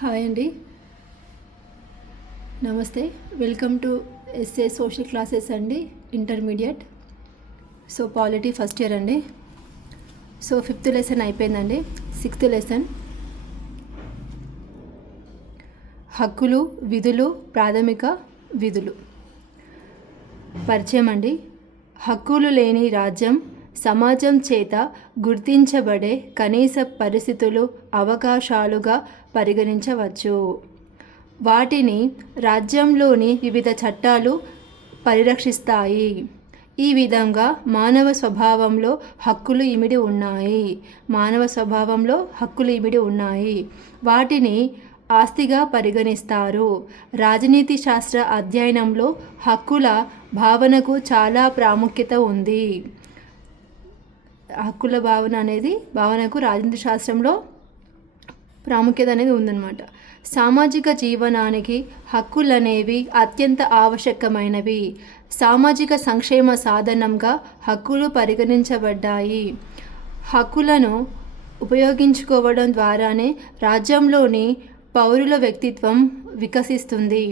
Hi అండి, నమస్తే. Welcome to SA social classes అండి, intermediate. So polity first year అండి. సో 5th లెసన్ అయిపోయిందండి. 6th లెసన్ హక్కులు, విధులు, ప్రాథమిక విధులు. పరిచయం అండి. హక్కులు లేని రాజ్యం సమాజం చేత గుర్తించబడే కనీస పరిస్థితులు, అవకాశాలుగా పరిగణించవచ్చు. వాటిని రాజ్యంలోని వివిధ చట్టాలు పరిరక్షిస్తాయి. ఈ విధంగా మానవ స్వభావంలో హక్కులు ఇమిడి ఉన్నాయి. వాటిని ఆస్తిగా పరిగణిస్తారు. రాజనీతి శాస్త్ర అధ్యయనంలో హక్కుల భావనకు చాలా ప్రాముఖ్యత ఉంది. హక్కుల భావనకు రాజనీతి శాస్త్రంలో ప్రాముఖ్యత అనేది ఉందన్నమాట. సామాజిక జీవనానికి హక్కులనేవి అత్యంత ఆవశ్యకమైనవి. సామాజిక సంక్షేమ సాధనంగా హక్కులు పరిగణించబడ్డాయి. హక్కులను ఉపయోగించుకోవడం ద్వారానే రాజ్యంలోని పౌరుల వ్యక్తిత్వం వికసిస్తుంది.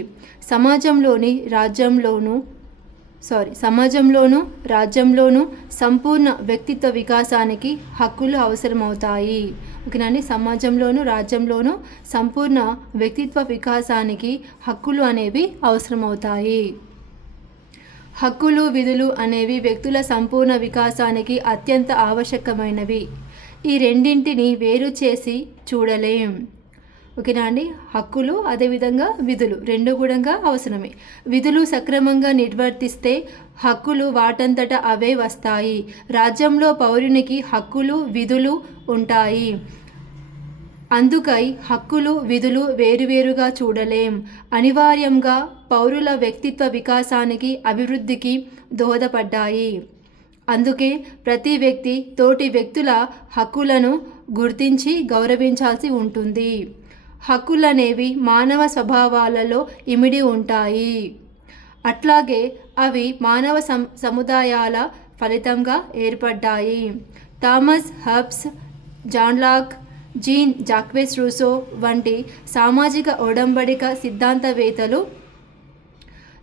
సమాజంలోనూ రాజ్యంలోనూ సంపూర్ణ వ్యక్తిత్వ వికాసానికి హక్కులు అవసరమవుతాయి. ఓకేనండి. సమాజంలోనూ రాజ్యంలోనూ సంపూర్ణ వ్యక్తిత్వ వికాసానికి హక్కులు అనేవి అవసరమవుతాయి. హక్కులు, విధులు అనేవి వ్యక్తుల సంపూర్ణ వికాసానికి అత్యంత ఆవశ్యకమైనవి. ఈ రెండింటిని వేరు చేసి చూడలేం. ఓకేనా అండి. హక్కులు అదేవిధంగా విధులు రెండు కూడా అవసరమే. విధులు సక్రమంగా నిర్వర్తిస్తే హక్కులు వాటంతట అవే వస్తాయి. రాజ్యంలో పౌరునికి హక్కులు, విధులు ఉంటాయి. అందుకై హక్కులు, విధులు వేరువేరుగా చూడలేం. అనివార్యంగా పౌరుల వ్యక్తిత్వ వికాసానికి, అభివృద్ధికి దోహదపడ్డాయి. అందుకే ప్రతి వ్యక్తి తోటి వ్యక్తుల హక్కులను గుర్తించి గౌరవించాల్సి ఉంటుంది. హక్కులనేవి మానవ స్వభావాలలో ఇమిడి ఉంటాయి. అట్లాగే అవి మానవ సముదాయాల ఫలితంగా ఏర్పడ్డాయి. Thomas Hobbes, John Locke, Jean Jacques Rousseau వంటి సామాజిక ఒడంబడిక సిద్ధాంతవేత్తలు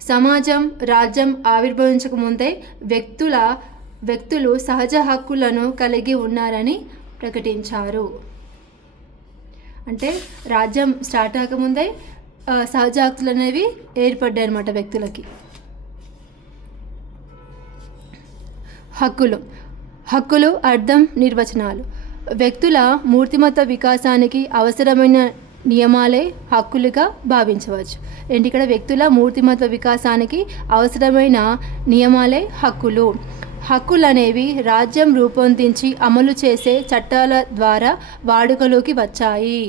సమాజం, రాజ్యం ఆవిర్భవించక ముందే వ్యక్తులు సహజ హక్కులను కలిగి ఉన్నారని ప్రకటించారు. అంటే రాజ్యం స్టార్ట్ అవ్వకముందే సహజ హక్కులు అనేవి ఏర్పడ్డాయి అన్నమాట వ్యక్తులకి. హక్కులు అర్థం, నిర్వచనాలు. వ్యక్తుల మూర్తిమత్వ వికాసానికి అవసరమైన నియమాలే హక్కులుగా భావించవచ్చు. ఏంటి ఇక్కడ వ్యక్తుల మూర్తిమత్వ వికాసానికి అవసరమైన నియమాలే హక్కులు. హక్కులు అనేవి రాజ్యం రూపొందించి అమలు చేసే చట్టాల ద్వారా వాడుకలోకి వచ్చాయి.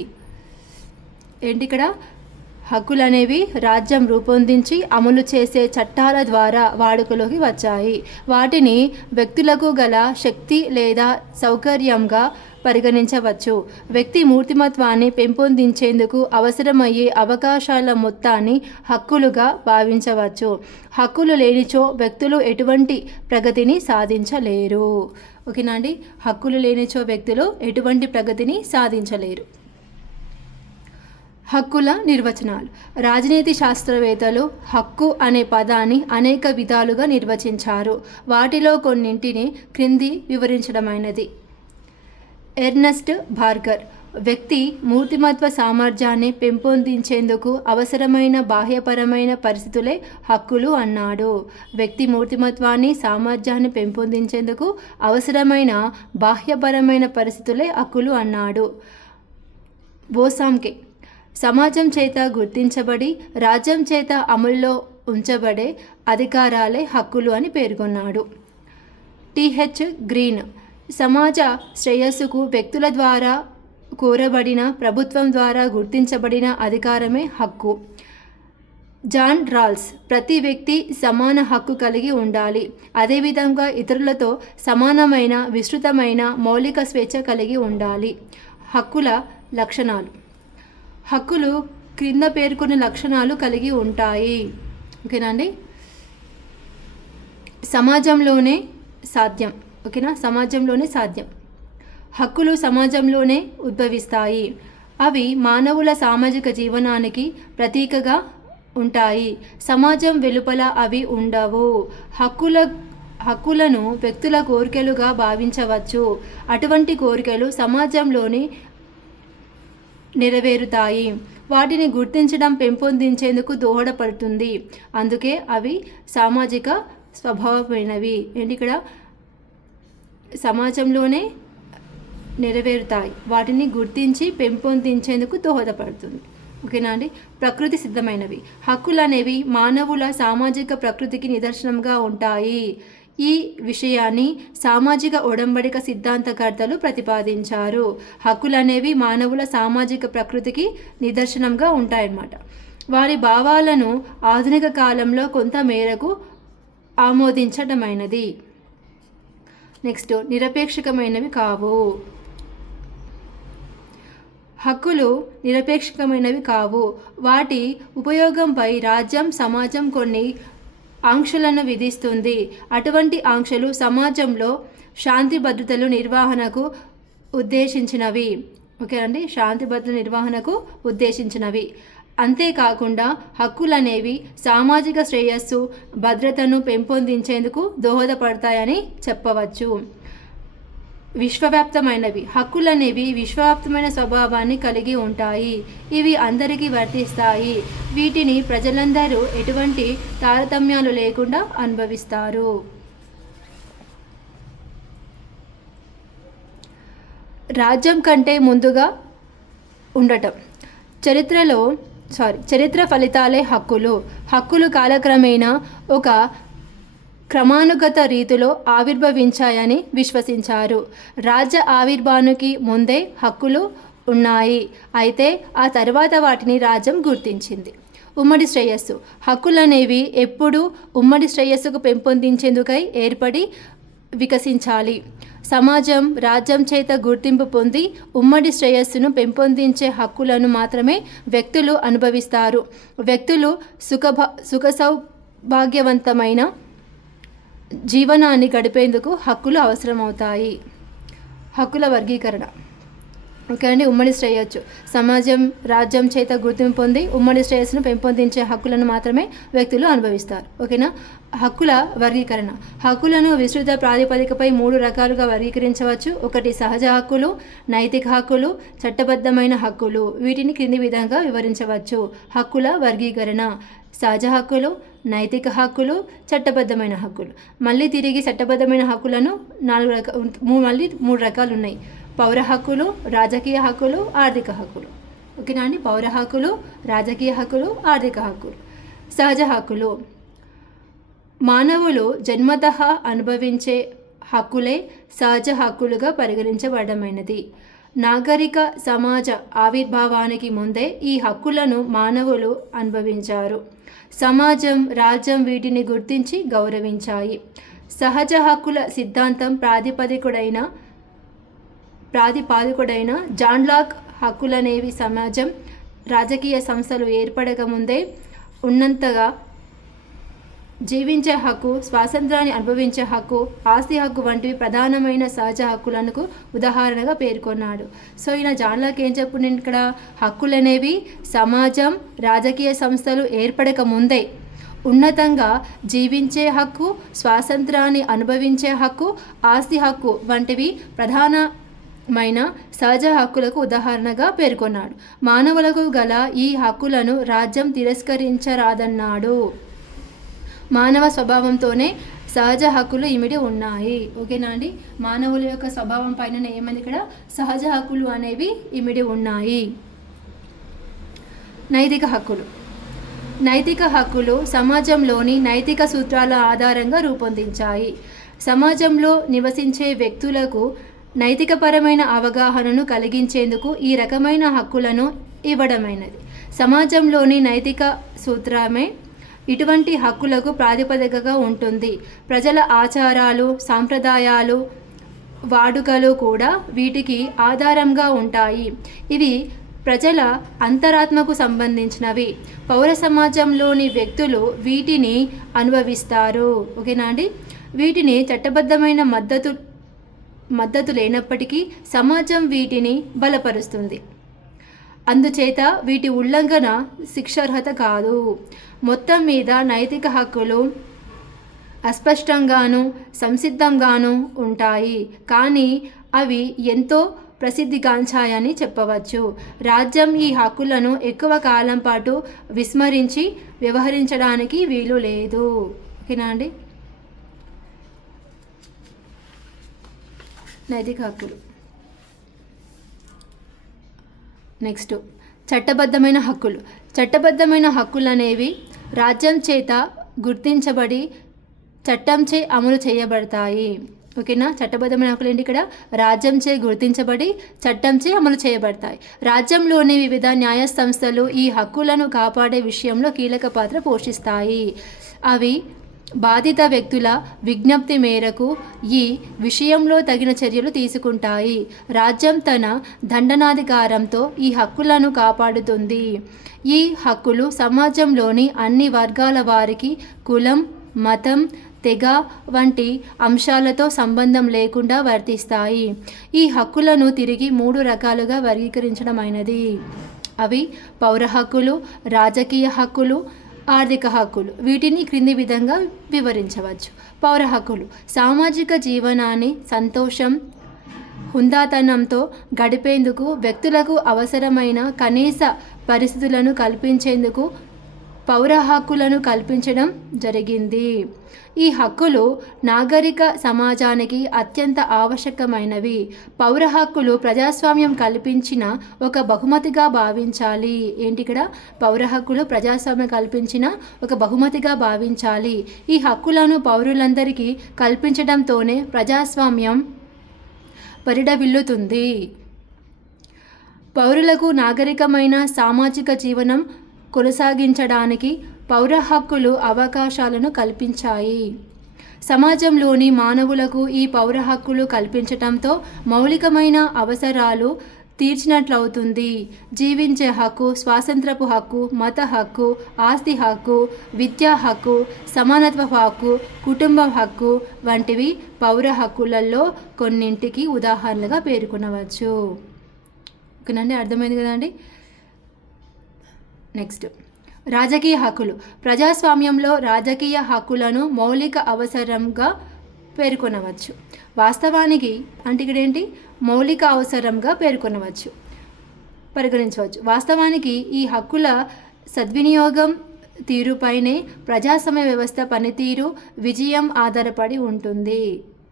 ఏంటి ఇక్కడ హక్కులు అనేవి రాజ్యం రూపొందించి అమలు చేసే చట్టాల ద్వారా వాడుకలోకి వచ్చాయి. వాటిని వ్యక్తులకు గల శక్తి లేదా సౌకర్యంగా పరిగణించవచ్చు. వ్యక్తి మూర్తిమత్వాన్ని పెంపొందించేందుకు అవసరమయ్యే అవకాశాల మొత్తాన్ని హక్కులుగా భావించవచ్చు. హక్కులు లేనిచో వ్యక్తులు ఎటువంటి ప్రగతిని సాధించలేరు. ఓకేనా అండి. హక్కులు లేనిచో వ్యక్తులు ఎటువంటి ప్రగతిని సాధించలేరు. హక్కుల నిర్వచనాలు. రాజనీతి శాస్త్రవేత్తలు హక్కు అనే పదాన్ని అనేక విధాలుగా నిర్వచించారు. వాటిలో కొన్నింటిని క్రింది వివరించడమైనది. ఎర్నస్ట్ బార్గర్ వ్యక్తి మూర్తిమత్వ సామర్థ్యాన్ని పెంపొందించేందుకు అవసరమైన బాహ్యపరమైన పరిస్థితులే హక్కులు అన్నాడు. వ్యక్తి మూర్తిమత్వాన్ని, సామర్థ్యాన్ని పెంపొందించేందుకు అవసరమైన బాహ్యపరమైన పరిస్థితులే హక్కులు అన్నాడు. బోసాంకే సమాజం చేత గుర్తించబడి రాజ్యం చేత అమల్లో ఉంచబడే అధికారాలే హక్కులు అని పేర్కొన్నాడు. టిహెచ్ గ్రీన్ సమాజ శ్రేయస్సుకు వ్యక్తుల ద్వారా కోరబడిన, ప్రభుత్వం ద్వారా గుర్తించబడిన అధికారమే హక్కు. జాన్ రాల్స్ ప్రతి వ్యక్తి సమాన హక్కు కలిగి ఉండాలి. అదేవిధంగా ఇతరులతో సమానమైన, విస్తృతమైన మౌలిక స్వేచ్ఛ కలిగి ఉండాలి. హక్కుల లక్షణాలు. హక్కులు క్రింద పేర్కొన్న లక్షణాలు కలిగి ఉంటాయి. ఓకేనా అండి. సమాజంలోనే సాధ్యం. హక్కులు సమాజంలోనే ఉద్భవిస్తాయి. అవి మానవుల సామాజిక జీవనానికి ప్రతీకగా ఉంటాయి. సమాజం వెలుపల అవి ఉండవు. హక్కులను వ్యక్తుల కోరికలుగా భావించవచ్చు. అటువంటి కోరికలు సమాజంలోని నెరవేరుతాయి. వాటిని గుర్తించడం పెంపొందించేందుకు దోహదపడుతుంది. అందుకే అవి సామాజిక స్వభావమైనవి. ఏంటి ఇక్కడ సమాజంలోనే నెరవేరుతాయి. వాటిని గుర్తించి పెంపొందించేందుకు దోహదపడుతుంది. ఓకేనా అండి. ప్రకృతి సిద్ధమైనవి. హక్కులు అనేవి మానవుల సామాజిక ప్రకృతికి నిదర్శనంగా ఉంటాయి. ఈ విషయాన్ని సామాజిక ఒడంబడిక సిద్ధాంతకర్తలు ప్రతిపాదించారు. హక్కులు అనేవి మానవుల సామాజిక ప్రకృతికి నిదర్శనంగా ఉంటాయన్నమాట. వారి భావాలను ఆధునిక కాలంలో కొంత మేరకు ఆమోదించడమైనది. నెక్స్ట్, నిరపేక్షకమైనవి కావు. హక్కులు నిరపేక్షకమైనవి కావు. వాటి ఉపయోగంపై రాజ్యం, సమాజం కొన్ని ఆంక్షలను విధిస్తుంది. అటువంటి ఆంక్షలు సమాజంలో శాంతి భద్రతలు నిర్వహణకు ఉద్దేశించినవి. ఓకే అండి, శాంతి భద్రతల నిర్వహణకు ఉద్దేశించినవి. అంతేకాకుండా హక్కులనేవి సామాజిక శ్రేయస్సు, భద్రతను పెంపొందించేందుకు దోహదపడతాయని చెప్పవచ్చు. విశ్వవ్యాప్తమైనవి. హక్కులనేవి విశ్వవ్యాప్తమైన స్వభావాన్ని కలిగి ఉంటాయి. ఇవి అందరికీ వర్తిస్తాయి. వీటిని ప్రజలందరూ ఎటువంటి తారతమ్యాలు లేకుండా అనుభవిస్తారు. రాజ్యం కంటే ముందుగా ఉండటం. చరిత్ర ఫలితాలే హక్కులు. హక్కులు కాలక్రమేణా ఒక క్రమానుగత రీతిలో ఆవిర్భవించాయని విశ్వసించారు. రాజ్య ఆవిర్భావానికి ముందే హక్కులు ఉన్నాయి. అయితే ఆ తర్వాత వాటిని రాజ్యం గుర్తించింది. ఉమ్మడి శ్రేయస్సు. హక్కులనేవి ఎప్పుడూ ఉమ్మడి శ్రేయస్సుకు పెంపొందించేందుకై ఏర్పడి వికసించాలి. సమాజం రాజ్యం చేత గుర్తింపు పొంది ఉమ్మడి శ్రేయస్సును పెంపొందించే హక్కులను మాత్రమే వ్యక్తులు అనుభవిస్తారు. వ్యక్తులు సుఖ సౌభాగ్యవంతమైన జీవనాన్ని గడిపేందుకు హక్కులు అవసరమవుతాయి. హక్కుల వర్గీకరణ. ఓకే అండి. ఉమ్మడి శ్రేయస్సు. సమాజం రాజ్యం చేత గుర్తింపు పొంది ఉమ్మడి శ్రేయస్సును పెంపొందించే హక్కులను మాత్రమే వ్యక్తులు అనుభవిస్తారు. ఓకేనా. హక్కుల వర్గీకరణ. హక్కులను విస్తృత ప్రాతిపదికపై 3 రకాలుగా వర్గీకరించవచ్చు. 1 సహజ హక్కులు, నైతిక హక్కులు, చట్టబద్ధమైన హక్కులు. వీటిని క్రింది విధంగా వివరించవచ్చు. హక్కుల వర్గీకరణ: సహజ హక్కులు, నైతిక హక్కులు, చట్టబద్ధమైన హక్కులు. మళ్ళీ తిరిగి చట్టబద్ధమైన హక్కులను 3 రకాలు ఉన్నాయి. పౌర హక్కులు, రాజకీయ హక్కులు, ఆర్థిక హక్కులు. ఓకేనా అండి. పౌర హక్కులు, రాజకీయ హక్కులు, ఆర్థిక హక్కులు. సహజ హక్కులు మానవులు జన్మతః అనుభవించే హక్కులే సహజ హక్కులుగా పరిగణించబడమైనది. నాగరిక సమాజ ఆవిర్భావానికి ముందే ఈ హక్కులను మానవులు అనుభవించారు. సమాజం, రాజ్యం వీటిని గుర్తించి గౌరవించాయి. సహజ హక్కుల సిద్ధాంతం ప్రాతిపాదికుడైన జాన్ లాక్ హక్కులనేవి సమాజం, రాజకీయ సంస్థలు ఏర్పడక ముందే ఉన్నంతగా జీవించే హక్కు, స్వాతంత్రాన్ని అనుభవించే హక్కు, ఆస్తి హక్కు వంటివి ప్రధానమైన సహజ హక్కులకు ఉదాహరణగా పేర్కొన్నాడు. సో ఈయన జాన్ లాక్ ఏం చెప్పుడు ఇక్కడ, హక్కులనేవి సమాజం, రాజకీయ సంస్థలు ఏర్పడక ముందే ఉన్నతంగా జీవించే హక్కు, స్వాతంత్రాన్ని అనుభవించే హక్కు, ఆస్తి హక్కు వంటివి ప్రధానమైన సహజ హక్కులకు ఉదాహరణగా పేర్కొన్నాడు. మానవులకు గల ఈ హక్కులను రాజ్యం తిరస్కరించరాదన్నాడు. మానవ స్వభావంతోనే సహజ హక్కులు ఇమిడి ఉన్నాయి. ఓకేనా అండి. మానవుల యొక్క స్వభావం పైన ఏమైంది ఇక్కడ, సహజ హక్కులు అనేవి ఇమిడి ఉన్నాయి. నైతిక హక్కులు. నైతిక హక్కులు సమాజంలోని నైతిక సూత్రాల ఆధారంగా రూపొందించాయి. సమాజంలో నివసించే వ్యక్తులకు నైతికపరమైన అవగాహనను కలిగించేందుకు ఈ రకమైన హక్కులను ఇవ్వడమైనది. సమాజంలోని నైతిక సూత్రమే ఇటువంటి హక్కులకు ప్రాతిపదికగా ఉంటుంది. ప్రజల ఆచారాలు, సాంప్రదాయాలు, వాడుకలు కూడా వీటికి ఆధారంగా ఉంటాయి. ఇవి ప్రజల అంతరాత్మకు సంబంధించినవి. పౌర సమాజంలోని వ్యక్తులు వీటిని అనుభవిస్తారు. ఓకేనా అండి. వీటిని చట్టబద్ధమైన మద్దతు లేనప్పటికీ సమాజం వీటిని బలపరుస్తుంది. అందుచేత వీటి ఉల్లంఘన శిక్షార్హత కాదు. మొత్తం మీద నైతిక హక్కులు అస్పష్టంగాను సంసిద్ధంగాను ఉంటాయి, కానీ అవి ఎంతో ప్రసిద్ధిగాంచాయని చెప్పవచ్చు. రాజ్యం ఈ హక్కులను ఎక్కువ కాలం పాటు విస్మరించి వ్యవహరించడానికి వీలు లేదు. ఓకేనా అండి. నైతిక హక్కులు. నెక్స్ట్ చట్టబద్ధమైన హక్కులు. చట్టబద్ధమైన హక్కులు అనేవి రాజ్యం చేత గుర్తించబడి చట్టంచే అమలు చేయబడతాయి. ఓకేనా. చట్టబద్ధమైన హక్కులు ఏంటి? ఇక్కడ రాజ్యంచే గుర్తించబడి చట్టంచే అమలు చేయబడతాయి. రాజ్యంలోని వివిధ న్యాయ సంస్థలు ఈ హక్కులను కాపాడే విషయంలో కీలక పాత్ర పోషిస్తాయి. అవి బాధిత వ్యక్తుల విజ్ఞప్తి మేరకు ఈ విషయంలో తగిన చర్యలు తీసుకుంటాయి. రాజ్యం తన దండనాధికారంతో ఈ హక్కులను కాపాడుతుంది. ఈ హక్కులు సమాజంలోని అన్ని వర్గాల వారికి కులం, మతం, తెగ వంటి అంశాలతో సంబంధం లేకుండా వర్తిస్తాయి. ఈ హక్కులను తిరిగి 3 రకాలుగా వర్గీకరించడమైనది. అవి పౌర హక్కులు, రాజకీయ హక్కులు, ఆర్థిక హక్కులు. వీటిని క్రింది విధంగా వివరించవచ్చు. పౌర హక్కులు సామాజిక జీవనాన్ని సంతోషం, హుందాతనంతో గడిపేందుకు వ్యక్తులకు అవసరమైన కనీస పరిస్థితులను కల్పించేందుకు పౌర హక్కులను కల్పించడం జరిగింది. ఈ హక్కులు నాగరిక సమాజానికి అత్యంత ఆవశ్యకమైనవి. పౌర హక్కులు ప్రజాస్వామ్యం కల్పించిన ఒక బహుమతిగా భావించాలి. ఏంటి ఇక్కడ? పౌర హక్కులు ప్రజాస్వామ్యం కల్పించిన ఒక బహుమతిగా భావించాలి. ఈ హక్కులను పౌరులందరికీ కల్పించడంతోనే ప్రజాస్వామ్యం పరిఢవిల్లుతుంది. పౌరులకు నాగరికమైన సామాజిక జీవనం కొనసాగించడానికి పౌర హక్కులు అవకాశాలను కల్పించాయి. సమాజంలోని మానవులకు ఈ పౌర హక్కులు కల్పించటంతో మౌలికమైన అవసరాలు తీర్చినట్లవుతుంది. జీవించే హక్కు, స్వాతంత్రపు హక్కు, మత హక్కు, ఆస్తి హక్కు, విద్యా హక్కు, సమానత్వ హక్కు, కుటుంబ హక్కు వంటివి పౌర హక్కులలో కొన్నింటికి ఉదాహరణలుగా పేర్కొనవచ్చు. ఓకేనండి, అర్థమైంది కదండి. నెక్స్ట్ రాజకీయ హక్కులు. ప్రజాస్వామ్యంలో రాజకీయ హక్కులను మౌలిక అవసరంగా పేర్కొనవచ్చు. వాస్తవానికి అంటే ఇక్కడ ఏంటి? మౌలిక అవసరంగా పరిగణించవచ్చు. వాస్తవానికి ఈ హక్కుల సద్వినియోగం తీరుపైనే ప్రజాస్వామ్య వ్యవస్థ పనితీరు, విజయం ఆధారపడి ఉంటుంది.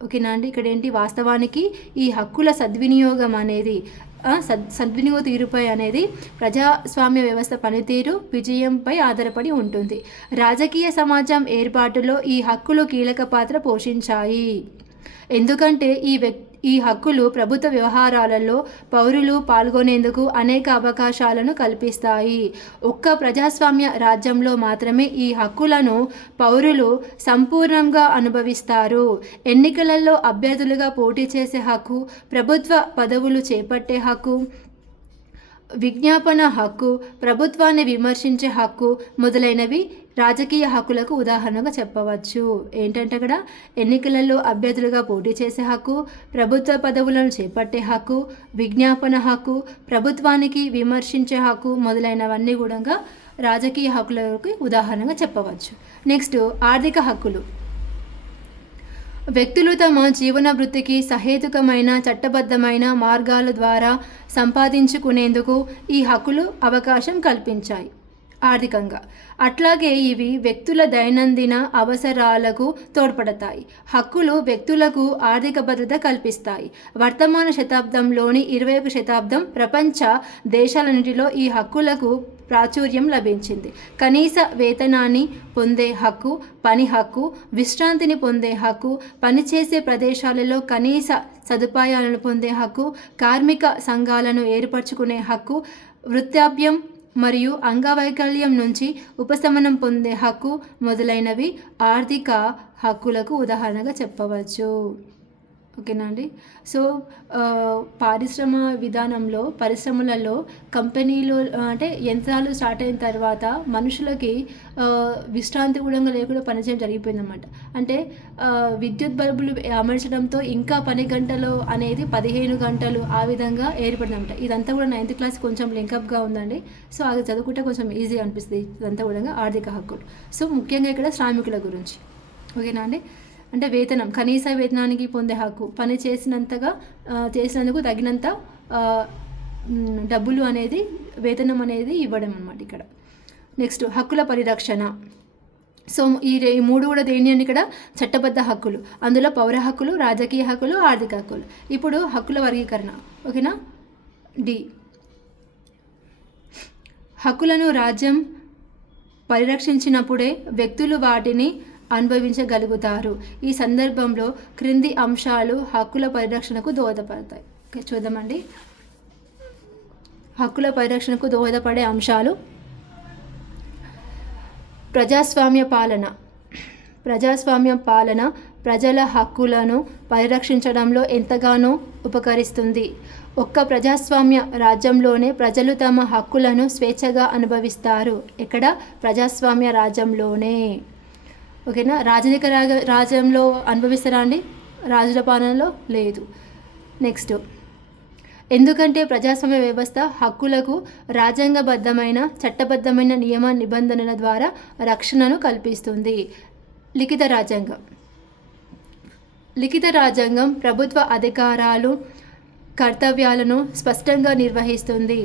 ఓకేనా అండి. ఇక్కడ ఏంటి? వాస్తవానికి ఈ హక్కుల సద్వినియోగం అనేది సద్వినియోగ తీరుపై అనేది ప్రజాస్వామ్య వ్యవస్థ పనితీరు, విజయంపై ఆధారపడి ఉంటుంది. రాజకీయ సమాజం ఏర్పాటులో ఈ హక్కులు కీలక పాత్ర పోషించాయి. ఎందుకంటే ఈ హక్కులు ప్రభుత్వ వ్యవహారాలలో పౌరులు పాల్గొనేందుకు అనేక అవకాశాలను కల్పిస్తాయి. ఒక్క ప్రజాస్వామ్య రాజ్యంలో మాత్రమే ఈ హక్కులను పౌరులు సంపూర్ణంగా అనుభవిస్తారు. ఎన్నికలలో అభ్యర్థులుగా పోటీ చేసే హక్కు, ప్రభుత్వ పదవులు చేపట్టే హక్కు, విజ్ఞాపన హక్కు, ప్రభుత్వాన్ని విమర్శించే హక్కు మొదలైనవి రాజకీయ హక్కులకు ఉదాహరణగా చెప్పవచ్చు. ఏంటంటే అక్కడ ఎన్నికలలో అభ్యర్థులుగా పోటీ చేసే హక్కు, ప్రభుత్వ పదవులను చేపట్టే హక్కు, విజ్ఞాపన హక్కు, ప్రభుత్వానికి విమర్శించే హక్కు మొదలైనవన్నీ కూడా రాజకీయ హక్కులకు ఉదాహరణగా చెప్పవచ్చు. నెక్స్ట్ ఆర్థిక హక్కులు. వ్యక్తులు తమ జీవన వృత్తికి సహేతుకమైన చట్టబద్ధమైన మార్గాల ద్వారా సంపాదించుకునేందుకు ఈ హక్కులు అవకాశం కల్పించాయి ఆర్థికంగా. అట్లాగే ఇవి వ్యక్తుల దైనందిన అవసరాలకు తోడ్పడతాయి. హక్కులు వ్యక్తులకు ఆర్థిక భద్రత kల్పిస్తాయి. వర్తమాన శతాబ్దంలోని 21వ శతాబ్దం ప్రపంచ దేశాలన్నిటిలో ఈ హక్కులకు ప్రాచుర్యం లభించింది. కనీస వేతనాన్ని పొందే హక్కు, పని హక్కు, విశ్రాంతిని పొందే హక్కు, పనిచేసే ప్రదేశాలలో కనీస సదుపాయాలను పొందే హక్కు, కార్మిక సంఘాలను ఏర్పరచుకునే హక్కు, వృద్ధాప్యం మరియు అంగవైకల్యం నుంచి ఉపశమనం పొందే హక్కు మొదలైనవి ఆర్థిక హక్కులకు ఉదాహరణగా చెప్పవచ్చు. ఓకేనా అండి. సో పారిశ్రమ విధానంలో పరిశ్రమలలో కంపెనీలు అంటే యంత్రాలు స్టార్ట్ అయిన తర్వాత మనుషులకి విశ్రాంతి కూడా లేకుండా పనిచేయడం జరిగిపోయిందన్నమాట. అంటే విద్యుత్ బల్బులు అమర్చడంతో ఇంకా పని గంటలు అనేది 15 గంటలు ఆ విధంగా ఏర్పడిందన్నమాట. ఇదంతా కూడా 9th క్లాస్ కొంచెం లింకప్గా ఉందండి. సో అది చదువుకుంటే కొంచెం ఈజీగా అనిపిస్తుంది. ఇదంతా కూడా ఆర్థిక హక్కులు. సో ముఖ్యంగా ఇక్కడ శ్రామికుల గురించి. ఓకేనా అండి. అంటే వేతనం, కనీస వేతనానికి పొందే హక్కు, పని చేసినందుకు తగినంత డబ్బులు అనేది, వేతనం అనేది ఇవ్వడం అన్నమాట ఇక్కడ. నెక్స్ట్ హక్కుల పరిరక్షణ. సో ఈ 3 కూడా దేని అని ఇక్కడ చట్టబద్ధ హక్కులు. అందులో పౌర హక్కులు, రాజకీయ హక్కులు, ఆర్థిక హక్కులు. ఇప్పుడు హక్కుల వర్గీకరణ. ఓకేనా. డి, హక్కులను రాజ్యం పరిరక్షించినప్పుడే వ్యక్తులు వాటిని అనుభవించగలుగుతారు. ఈ సందర్భంలో క్రింది అంశాలు హక్కుల పరిరక్షణకు దోహదపడతాయి. చూద్దామండి. హక్కుల పరిరక్షణకు దోహదపడే అంశాలు: ప్రజాస్వామ్య పాలన. ప్రజాస్వామ్య పాలన ప్రజల హక్కులను పరిరక్షించడంలో ఎంతగానో ఉపకరిస్తుంది. ఒక్క ప్రజాస్వామ్య రాజ్యంలోనే ప్రజలు తమ హక్కులను స్వేచ్ఛగా అనుభవిస్తారు. ఎక్కడ? ప్రజాస్వామ్య రాజ్యంలోనే. ఓకేనా. రాజరిక రాజ్యంలో అనుభవిస్తారా అండి? రాజుల పాలనలో లేదు. నెక్స్ట్, ఎందుకంటే ప్రజాస్వామ్య వ్యవస్థ హక్కులకు రాజ్యాంగబద్ధమైన చట్టబద్ధమైన నియమ నిబంధనల ద్వారా రక్షణను కల్పిస్తుంది. లిఖిత రాజ్యాంగం. లిఖిత రాజ్యాంగం ప్రభుత్వ అధికారాలు, కర్తవ్యాలను స్పష్టంగా నిర్వహిస్తుంది.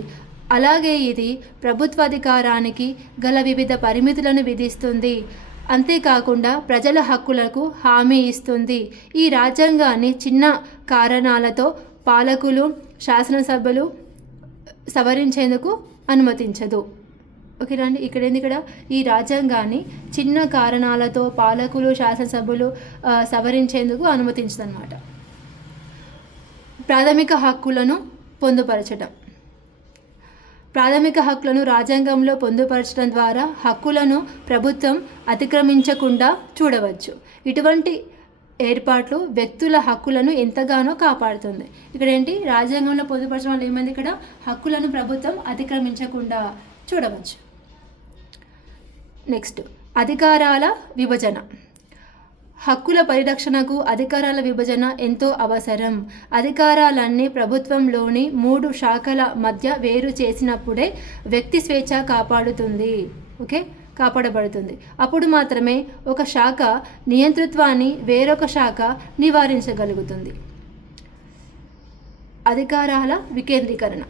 అలాగే ఇది ప్రభుత్వాధికారానికి గల వివిధ పరిమితులను విధిస్తుంది. అంతేకాకుండా ప్రజల హక్కులకు హామీ ఇస్తుంది. ఈ రాజ్యాంగాన్ని చిన్న కారణాలతో పాలకులు, శాసనసభలు సవరించేందుకు అనుమతించదు. ఓకేనా అండి. ఇక్కడ ఈ రాజ్యాంగాన్ని చిన్న కారణాలతో పాలకులు, శాసనసభలు సవరించేందుకు అనుమతించదన్నమాట. ప్రాథమిక హక్కులను పొందుపరచడం. ప్రాథమిక హక్కులను రాజ్యాంగంలో పొందుపరచడం ద్వారా హక్కులను ప్రభుత్వం అతిక్రమించకుండా చూడవచ్చు. ఇటువంటి ఏర్పాట్లు వ్యక్తుల హక్కులను ఎంతగానో కాపాడుతుంది. ఇక్కడ ఏంటి? రాజ్యాంగంలో పొందుపరచడం వల్ల ఏమైంది? ఇక్కడ హక్కులను ప్రభుత్వం అతిక్రమించకుండా చూడవచ్చు. నెక్స్ట్, అధికారాల విభజన. హక్కుల పరిరక్షణకు అధికారాల విభజన ఎంతో అవసరం. అధికారాలన్నీ ప్రభుత్వంలోని 3 శాఖల మధ్య వేరు చేసినప్పుడే వ్యక్తి స్వేచ్ఛ కాపాడబడుతుంది. అప్పుడు మాత్రమే ఒక శాఖ నియంతృత్వాన్ని వేరొక శాఖ నివారించగలుగుతుంది. అధికారాల వికేంద్రీకరణ.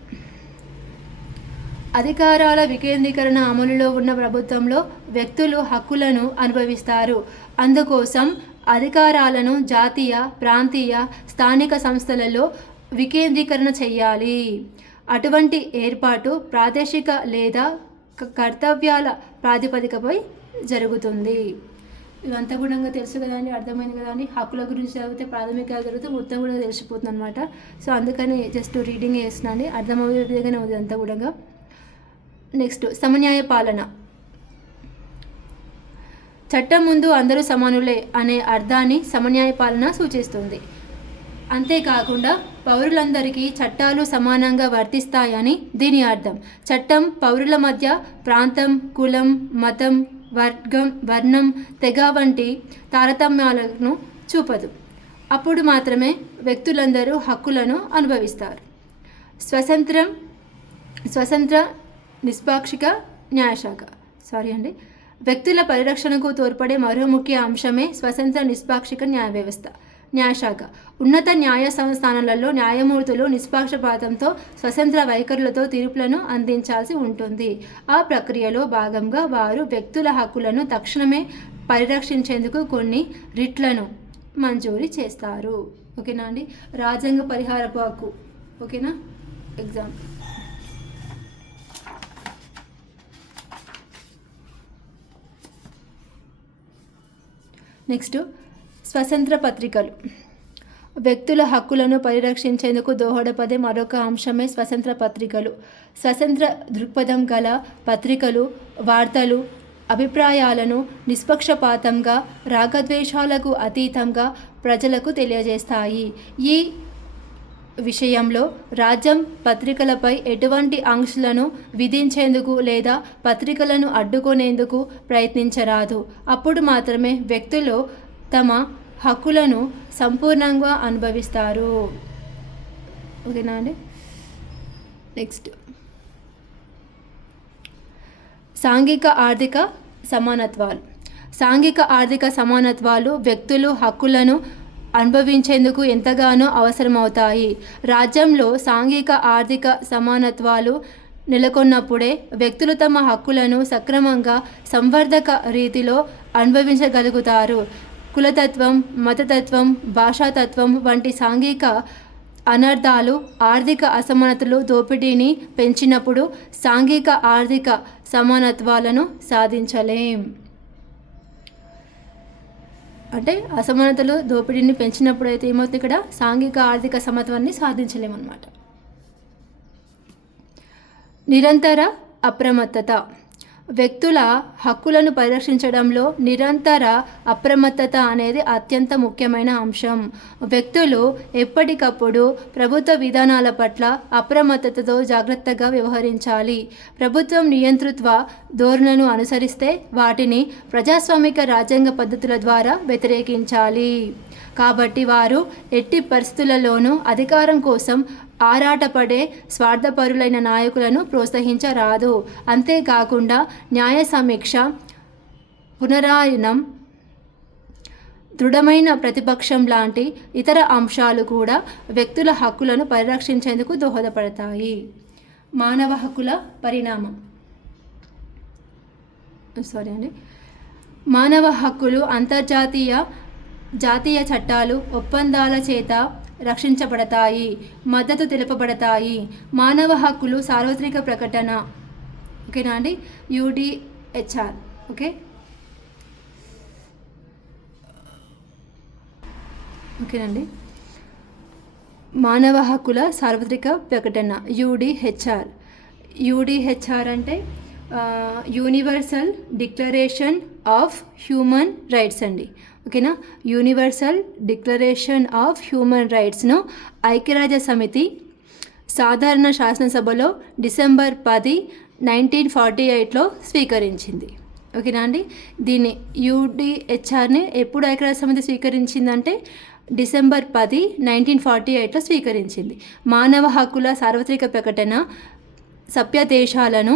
అధికారాల వికేంద్రీకరణ అమలులో ఉన్న ప్రభుత్వంలో వ్యక్తులు హక్కులను అనుభవిస్తారు. అందుకోసం అధికారాలను జాతీయ, ప్రాంతీయ, స్థానిక సంస్థలలో వికేంద్రీకరణ చేయాలి. అటువంటి ఏర్పాటు ప్రాదేశిక లేదా కర్తవ్యాల ప్రాతిపదికపై జరుగుతుంది. ఇవంతా కూడా తెలుసు కదండి, అర్థమైంది కదండి. హక్కుల గురించి చదివితే ప్రాథమికంగా జరిగితే మొత్తం కూడా తెలిసిపోతుంది అనమాట. సో అందుకని జస్ట్ రీడింగ్ చేస్తున్నాండి, అర్థమయ్యే విధంగానే ఉంది అంతా కూడా. నెక్స్ట్, సమన్యాయ పాలన. చట్టం ముందు అందరూ సమానులే అనే అర్థాన్ని సమన్యాయ పాలన సూచిస్తుంది. అంతేకాకుండా పౌరులందరికీ చట్టాలు సమానంగా వర్తిస్తాయని దీని అర్థం. చట్టం పౌరుల మధ్య ప్రాంతం, కులం, మతం, వర్ణం, తెగ వంటి తారతమ్యాలను చూపదు. అప్పుడు మాత్రమే వ్యక్తులందరూ హక్కులను అనుభవిస్తారు. స్వతంత్ర నిష్పాక్షిక న్యాయశాఖ. వ్యక్తుల పరిరక్షణకు తోడ్పడే మరో ముఖ్య అంశమే స్వతంత్ర నిష్పాక్షిక న్యాయశాఖ. ఉన్నత న్యాయ సంస్థానాలలో న్యాయమూర్తులు నిష్పక్షపాతంతో స్వతంత్ర వైఖరులతో తీర్పులను అందించాల్సి ఉంటుంది. ఆ ప్రక్రియలో భాగంగా వారు వ్యక్తుల హక్కులను తక్షణమే పరిరక్షించేందుకు కొన్ని రిట్లను మంజూరు చేస్తారు. ఓకేనా అండి. రాజ్యాంగ పరిహారపు హక్కు. ఓకేనా. ఎగ్జామ్. నెక్స్ట్, స్వతంత్ర పత్రికలు. వ్యక్తుల హక్కులను పరిరక్షించేందుకు దోహదపడే మరొక అంశమే స్వతంత్ర పత్రికలు. స్వతంత్ర దృక్పథం గల పత్రికలు వార్తలు, అభిప్రాయాలను నిష్పక్షపాతంగా రాగద్వేషాలకు అతీతంగా ప్రజలకు తెలియజేస్తాయి. ఈ విషయంలో రాజ్యం పత్రికలపై ఎటువంటి ఆంక్షలను విధించేందుకు లేదా పత్రికలను అడ్డుకునేందుకు ప్రయత్నించరాదు. అప్పుడు మాత్రమే వ్యక్తులు తమ హక్కులను సంపూర్ణంగా అనుభవిస్తారు. ఓకేనా అండి. నెక్స్ట్, సాంఘిక ఆర్థిక సమానత్వాలు. సాంఘిక ఆర్థిక సమానత్వాలు వ్యక్తులు హక్కులను అనుభవించేందుకు ఎంతగానో అవసరమవుతాయి. రాజ్యంలో సాంఘిక ఆర్థిక సమానత్వాలు నెలకొన్నప్పుడే వ్యక్తులు తమ హక్కులను సక్రమంగా సంవర్ధక రీతిలో అనుభవించగలుగుతారు. కులతత్వం, మతతత్వం, భాషాతత్వం వంటి సాంఘిక అనర్థాలు ఆర్థిక అసమానతలు దోపిడీని పెంచినప్పుడు సాంఘిక ఆర్థిక సమానత్వాలను సాధించలేం. అంటే అసమానతలు దోపిడీని పెంచినప్పుడు అయితే ఏమవుతుంది, ఇక్కడ సాంఘిక ఆర్థిక సమత్వాన్ని సాధించలేమన్నమాట. నిరంతర అప్రమత్తత. వ్యక్తుల హక్కులను పరిరక్షించడంలో నిరంతర అప్రమత్తత అనేది అత్యంత ముఖ్యమైన అంశం. వ్యక్తులు ఎప్పటికప్పుడు ప్రభుత్వ విధానాల పట్ల అప్రమత్తతతో జాగ్రత్తగా వ్యవహరించాలి. ప్రభుత్వం నియంతృత్వ ధోరణులను అనుసరిస్తే వాటిని ప్రజాస్వామిక రాజ్యాంగ పద్ధతుల ద్వారా వ్యతిరేకించాలి. కాబట్టి వారు ఎట్టి పరిస్థితులలోనూ అధికారం కోసం ఆరాటపడే స్వార్థపరులైన నాయకులను ప్రోత్సహించరాదు. అంతేకాకుండా న్యాయ సమీక్ష, పునరాయనం, దృఢమైన ప్రతిపక్షం లాంటి ఇతర అంశాలు కూడా వ్యక్తుల హక్కులను పరిరక్షించేందుకు దోహదపడతాయి. మానవ హక్కుల పరిణామం. మానవ హక్కులు అంతర్జాతీయ, జాతీయ చట్టాలు, ఒప్పందాల చేత రక్షించబడతాయి, మద్దతు తెలుపబడతాయి. మానవ హక్కులు సార్వత్రిక ప్రకటన, ఓకేనా అండి, UDHR, ఓకేనండి. మానవ హక్కుల సార్వత్రిక ప్రకటన UDHR అంటే universal declaration of human rights అండి. ఓకేనా. యూనివర్సల్ డిక్లరేషన్ ఆఫ్ హ్యూమన్ రైట్స్ను ఐక్యరాజ్య సమితి సాధారణ శాసనసభలో డిసెంబర్ 10, 1948లో స్వీకరించింది. ఓకేనా అండి. దీన్ని UDHRని ఎప్పుడు ఐక్యరాజ్య సమితి స్వీకరించిందంటే డిసెంబర్ 10, 1948లో స్వీకరించింది. మానవ హక్కుల సార్వత్రిక ప్రకటన సభ్య దేశాలను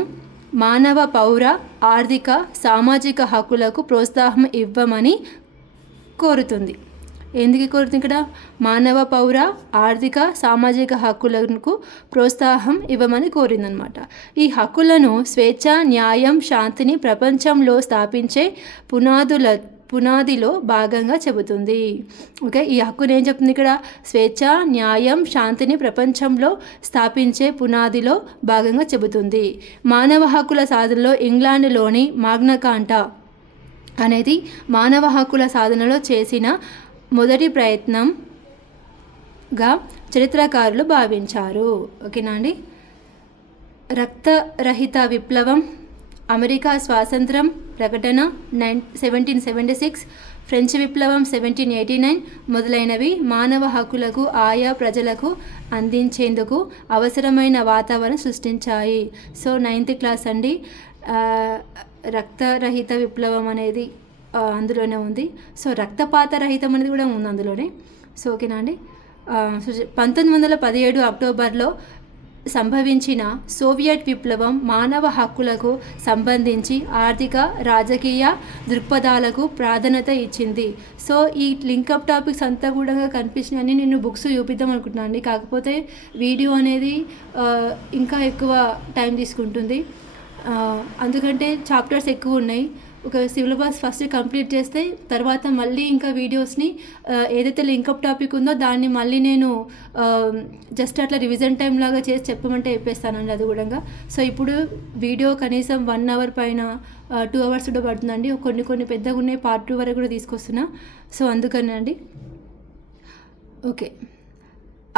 మానవ, పౌర, ఆర్థిక, సామాజిక హక్కులకు ప్రోత్సాహం ఇవ్వమని కోరుతుంది. ఎందుకు కోరుతుంది? ఇక్కడ మానవ, పౌర, ఆర్థిక, సామాజిక హక్కులకు ప్రోత్సాహం ఇవ్వమని కోరిందనమాట. ఈ హక్కులను స్వేచ్ఛ, న్యాయం, శాంతిని ప్రపంచంలో స్థాపించే పునాదిలో భాగంగా చెబుతుంది. ఓకే, ఈ హక్కుని ఏం చెప్తుంది ఇక్కడ? స్వేచ్ఛ, న్యాయం, శాంతిని ప్రపంచంలో స్థాపించే పునాదిలో భాగంగా చెబుతుంది. మానవ హక్కుల సాధనలో ఇంగ్లాండ్లోని మాగ్నా కార్టా అనేది మానవ హక్కుల సాధనలో చేసిన మొదటి ప్రయత్నంగా చరిత్రకారులు భావించారు. ఓకేనా అండి. రక్తరహిత విప్లవం, అమెరికా స్వాతంత్రం ప్రకటన 1776, ఫ్రెంచ్ విప్లవం 1789 మొదలైనవి మానవ హక్కులకు ఆయా ప్రజలకు అందించేందుకు అవసరమైన వాతావరణం సృష్టించాయి. సో 9th క్లాస్ అండి. రక్తరహిత విప్లవం అనేది అందులోనే ఉంది. సో రక్తపాత రహితం అనేది కూడా ఉంది అందులోనే. సో ఓకేనా అండి. 1917 అక్టోబర్లో సంభవించిన సోవియట్ విప్లవం మానవ హక్కులకు సంబంధించి ఆర్థిక, రాజకీయ దృక్పథాలకు ప్రాధాన్యత ఇచ్చింది. సో ఈ లింకప్ టాపిక్స్ అంతా కూడా కనిపించినాయని నేను బుక్స్ చూపిద్దాం అనుకుంటున్నాను అండి. కాకపోతే వీడియో అనేది ఇంకా ఎక్కువ టైం తీసుకుంటుంది. అందుకంటే చాప్టర్స్ ఎక్కువ ఉన్నాయి. ఒక సిలబస్ ఫస్ట్ కంప్లీట్ చేస్తే తర్వాత మళ్ళీ ఇంకా వీడియోస్ని ఏదైతే లింకప్ టాపిక్ ఉందో దాన్ని మళ్ళీ నేను జస్ట్ అట్లా రివిజన్ టైం లాగా చేసి చెప్పమంటే చెప్పేస్తానండి అది కూడా. సో ఇప్పుడు వీడియో కనీసం 1 అవర్ పైన 2 అవర్స్ కూడా పడుతుందండి. కొన్ని పెద్దగా ఉన్నాయి, పార్ట్ 2 వరకు కూడా తీసుకొస్తున్నా. సో అందుకని అండి. ఓకే,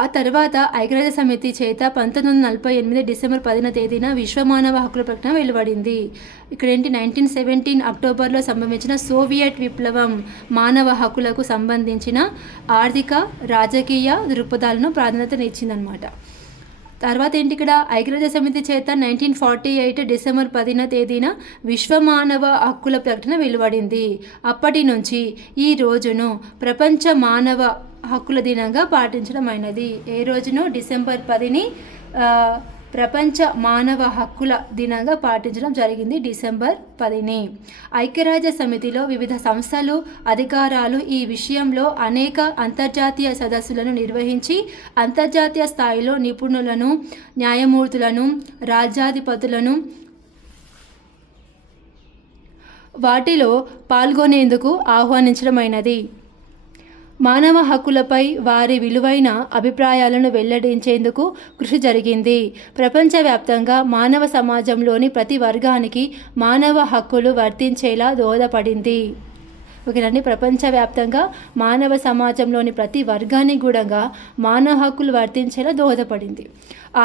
ఆ తర్వాత ఐక్యరాజ్య సమితి చేత 1948 డిసెంబర్ 10వ తేదీన విశ్వ మానవ హక్కుల ప్రకటన వెలువడింది. ఇక్కడ ఏంటి 1917 అక్టోబర్లో సంభవించిన సోవియట్ విప్లవం మానవ హక్కులకు సంబంధించిన ఆర్థిక రాజకీయ దృక్పథాలను ప్రాధాన్యతనిచ్చిందనమాట. తర్వాత ఏంటి ఇక్కడ ఐక్యరాజ్య సమితి చేత 1948 డిసెంబర్ 10వ తేదీన విశ్వ మానవ హక్కుల ప్రకటన వెలువడింది. అప్పటి నుంచి ఈ రోజును ప్రపంచ మానవ హక్కుల దినంగా పాటించడం అయినది. ఏ రోజును? డిసెంబర్ 10ని ప్రపంచ మానవ హక్కుల దినంగా పాటించడం జరిగింది. డిసెంబర్ 10ని ఐక్యరాజ్య సమితిలో వివిధ సంస్థలు, అధికారాలు ఈ విషయంలో అనేక అంతర్జాతీయ సదస్సులను నిర్వహించి అంతర్జాతీయ స్థాయిలో నిపుణులను, న్యాయమూర్తులను, రాజ్యాధిపతులను వాటిలో పాల్గొనేందుకు ఆహ్వానించడమైనది. మానవ హక్కులపై వారి విలువైన అభిప్రాయాలను వెల్లడించేందుకు కృషి జరిగింది. ప్రపంచవ్యాప్తంగా మానవ సమాజంలోని ప్రతి వర్గానికి మానవ హక్కులు వర్తించేలా దోహదపడింది. ఓకేనండి. ప్రపంచవ్యాప్తంగా మానవ సమాజంలోని ప్రతి వర్గానికి కూడా మానవ హక్కులు వర్తించేలా దోహదపడింది.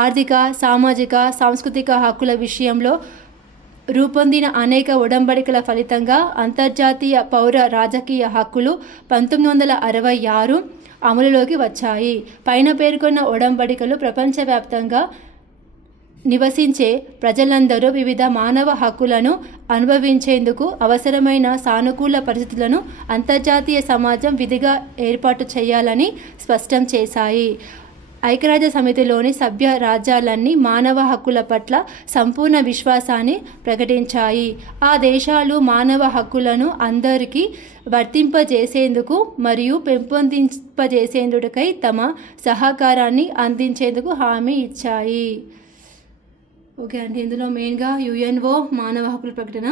ఆర్థిక, సామాజిక, సాంస్కృతిక హక్కుల విషయంలో రూపొందిన అనేక ఉడంబడికల ఫలితంగా అంతర్జాతీయ పౌర రాజకీయ హక్కులు 1966 అమలులోకి వచ్చాయి. పైన పేర్కొన్న ఉడంబడికలు ప్రపంచవ్యాప్తంగా నివసించే ప్రజలందరూ వివిధ మానవ హక్కులను అనుభవించేందుకు అవసరమైన సానుకూల పరిస్థితులను అంతర్జాతీయ సమాజం విధిగా ఏర్పాటు చేయాలని స్పష్టం చేశాయి. ఐక్యరాజ్య సమితిలోని సభ్య రాజ్యాలన్నీ మానవ హక్కుల పట్ల సంపూర్ణ విశ్వాసాన్ని ప్రకటించాయి. ఆ దేశాలు మానవ హక్కులను అందరికీ వర్తింపజేసేందుకు మరియు పెంపొందింపజేసేందుకై తమ సహకారాన్ని అందించేందుకు హామీ ఇచ్చాయి. ఓకే అండి. ఇందులో మెయిన్గా యుఎన్ఓ, మానవ హక్కుల ప్రకటన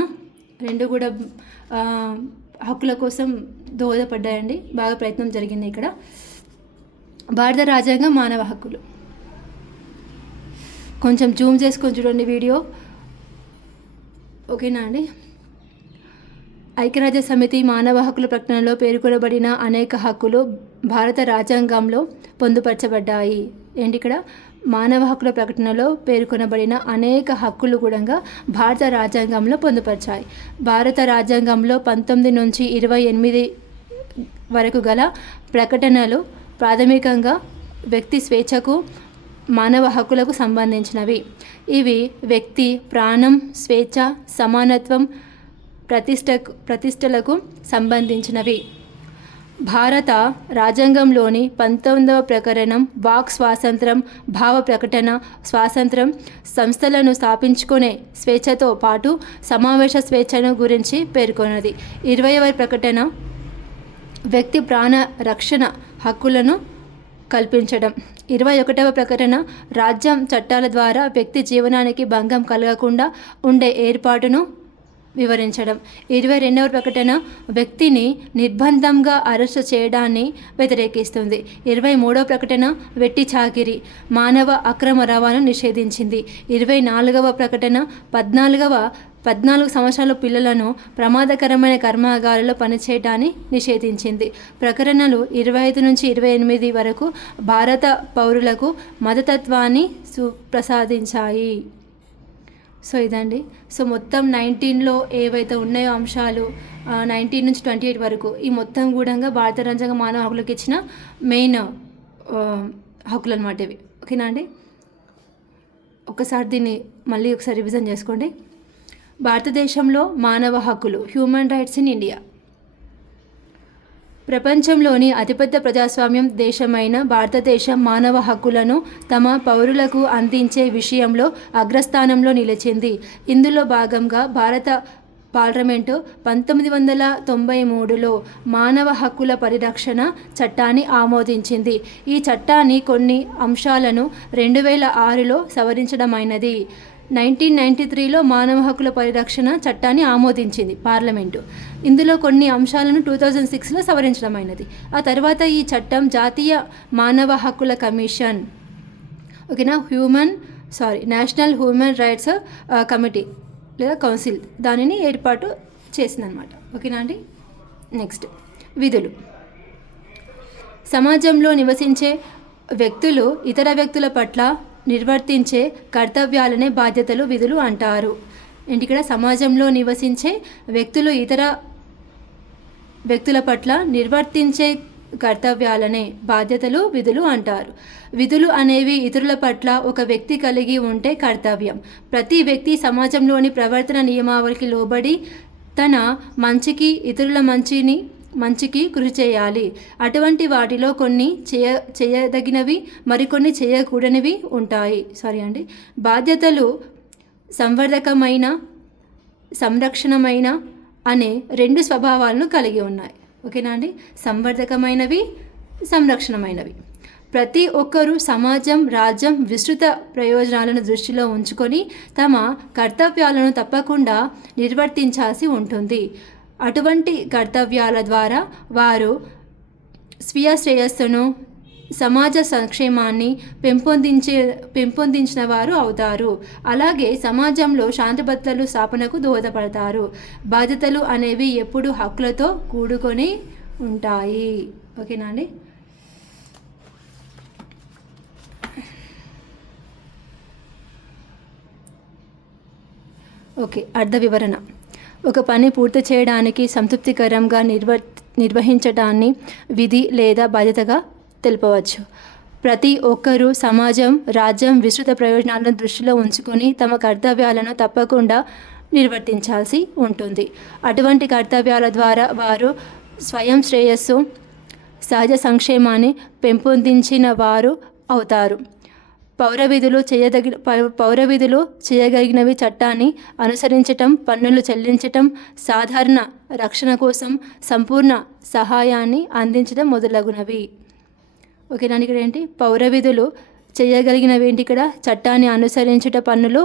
రెండు కూడా హక్కుల కోసం దోహదపడ్డాయండి. బాగా ప్రయత్నం జరిగింది ఇక్కడ. భారత రాజ్యాంగం, మానవ హక్కులు కొంచెం జూమ్ చేసుకొని చూడండి వీడియో. ఓకేనా అండి. ఐక్యరాజ్య సమితి మానవ హక్కుల ప్రకటనలో పేర్కొనబడిన అనేక హక్కులు భారత రాజ్యాంగంలో పొందుపరచబడ్డాయి. ఏంటి ఇక్కడ మానవ హక్కుల ప్రకటనలో పేర్కొనబడిన అనేక హక్కులు కూడా భారత రాజ్యాంగంలో పొందుపరిచాయి. భారత రాజ్యాంగంలో 19 నుంచి 28 వరకు గల ప్రకటనలు ప్రాథమికంగా వ్యక్తి స్వేచ్ఛకు, మానవ హక్కులకు సంబంధించినవి. ఇవి వ్యక్తి ప్రాణం, స్వేచ్ఛ, సమానత్వం, ప్రతిష్టలకు సంబంధించినవి. భారత రాజ్యాంగంలోని 19వ ప్రకరణం వాక్ స్వాతంత్రం, భావ ప్రకటన స్వాతంత్రం, సంస్థలను స్థాపించుకునే స్వేచ్ఛతో పాటు సమావేశ స్వేచ్ఛను గురించి పేర్కొన్నది. 20వ ప్రకటన వ్యక్తి ప్రాణ రక్షణ హక్కులను కల్పించడం. 21వ ప్రకటన రాజ్యం చట్టాల ద్వారా వ్యక్తి జీవనానికి భంగం కలగకుండా ఉండే ఏర్పాటును వివరించడం. 22వ ప్రకటన వ్యక్తిని నిర్బంధంగా అరెస్టు చేయడాన్ని వ్యతిరేకిస్తుంది. 23వ ప్రకటన వెట్టి చాకిరీ, మానవ అక్రమ రవాణాను నిషేధించింది. 24వ ప్రకటన 14 సంవత్సరాల పిల్లలను ప్రమాదకరమైన కర్మాగారాల్లో పనిచేయడాన్ని నిషేధించింది. ప్రకటనలు 25 నుంచి 28 వరకు భారత పౌరులకు మతతత్వాన్ని ప్రసాదించాయి. సో ఇదండి. సో మొత్తం 19లో ఏవైతే ఉన్నాయో అంశాలు 19 నుంచి 28 వరకు ఈ మొత్తం కూడా భారత రాజ్యాంగ మానవ హక్కులకు ఇచ్చిన మెయిన్ హక్కులు అన్నమాట ఇవి. ఓకేనా అండి. ఒకసారి దీన్ని మళ్ళీ ఒకసారి రివిజన్ చేసుకోండి. భారతదేశంలో మానవ హక్కులు, హ్యూమన్ రైట్స్ ఇన్ ఇండియా. ప్రపంచంలోని అతిపెద్ద ప్రజాస్వామ్యం దేశమైన భారతదేశం మానవ హక్కులను తమ పౌరులకు అందించే విషయంలో అగ్రస్థానంలో నిలిచింది. ఇందులో భాగంగా భారత పార్లమెంటు 1993లో మానవ హక్కుల పరిరక్షణ చట్టాన్ని ఆమోదించింది. ఈ చట్టాన్ని కొన్ని అంశాలను 2006లో సవరించడమైనది. 1993లో మానవ హక్కుల పరిరక్షణ చట్టాన్ని ఆమోదించింది పార్లమెంటు. ఇందులో కొన్ని అంశాలను 2006లో సవరించడమైనది. ఆ తర్వాత ఈ చట్టం జాతీయ మానవ హక్కుల కమిషన్, ఓకేనా, నేషనల్ హ్యూమన్ రైట్స్ కమిటీ లేదా కౌన్సిల్ దానిని ఏర్పాటు చేసిందనమాట. ఓకేనా అండి. నెక్స్ట్ విధులు. సమాజంలో నివసించే వ్యక్తులు ఇతర వ్యక్తుల పట్ల నిర్వర్తించే కర్తవ్యాలనే బాధ్యతలు, విధులు అంటారు. ఇక్కడ సమాజంలో నివసించే వ్యక్తులు ఇతర వ్యక్తుల పట్ల నిర్వర్తించే కర్తవ్యాలనే బాధ్యతలు, విధులు అంటారు. విధులు అనేవి ఇతరుల పట్ల ఒక వ్యక్తి కలిగి ఉంటే కర్తవ్యం. ప్రతి వ్యక్తి సమాజంలోని ప్రవర్తన నియమావళికి లోబడి తన మంచికి, ఇతరుల మంచికి కృషి చేయాలి. అటువంటి వాటిలో కొన్ని చేయదగినవి, మరికొన్ని చేయకూడనివి ఉంటాయి. బాధ్యతలు సంవర్ధకమైన, సంరక్షణమైన అనే రెండు స్వభావాలను కలిగి ఉన్నాయి. ఓకేనా అండి? సంవర్ధకమైనవి, సంరక్షణమైనవి. ప్రతి ఒక్కరూ సమాజం, రాజ్యం విస్తృత ప్రయోజనాలను దృష్టిలో ఉంచుకొని తమ కర్తవ్యాలను తప్పకుండా నిర్వర్తించాల్సి ఉంటుంది. అటువంటి కర్తవ్యాల ద్వారా వారు స్వీయ శ్రేయస్సును, సమాజ సంక్షేమాన్ని పెంపొందించిన వారు అవుతారు. అలాగే సమాజంలో శాంతిభద్రతలు స్థాపనకు దోహదపడతారు. బాధ్యతలు అనేవి ఎప్పుడు హక్కులతో కూడుకొని ఉంటాయి. ఓకేనా అండి? ఓకే, అర్థ వివరణ. ఒక పని పూర్తి చేయడానికి సంతృప్తికరంగా నిర్వహించడాన్ని విధి లేదా బాధ్యతగా తెలుపవచ్చు. ప్రతి ఒక్కరూ సమాజం, రాజ్యం విస్తృత ప్రయోజనాలను దృష్టిలో ఉంచుకొని తమ కర్తవ్యాలను తప్పకుండా నిర్వర్తించాల్సి ఉంటుంది. అటువంటి కర్తవ్యాల ద్వారా వారు స్వయం శ్రేయస్సు, సహజ సంక్షేమాన్ని పెంపొందించిన వారు అవుతారు. పౌరవిధులు చేయగలిగినవి చట్టాన్ని అనుసరించటం, పన్నులు చెల్లించటం, సాధారణ రక్షణ కోసం సంపూర్ణ సహాయాన్ని అందించడం మొదలగునవి. ఓకేనా? ఇక్కడ ఏంటి? పౌరవిధులు చేయగలిగినవి ఏంటి? ఇక్కడ చట్టాన్ని అనుసరించుట, పన్నులు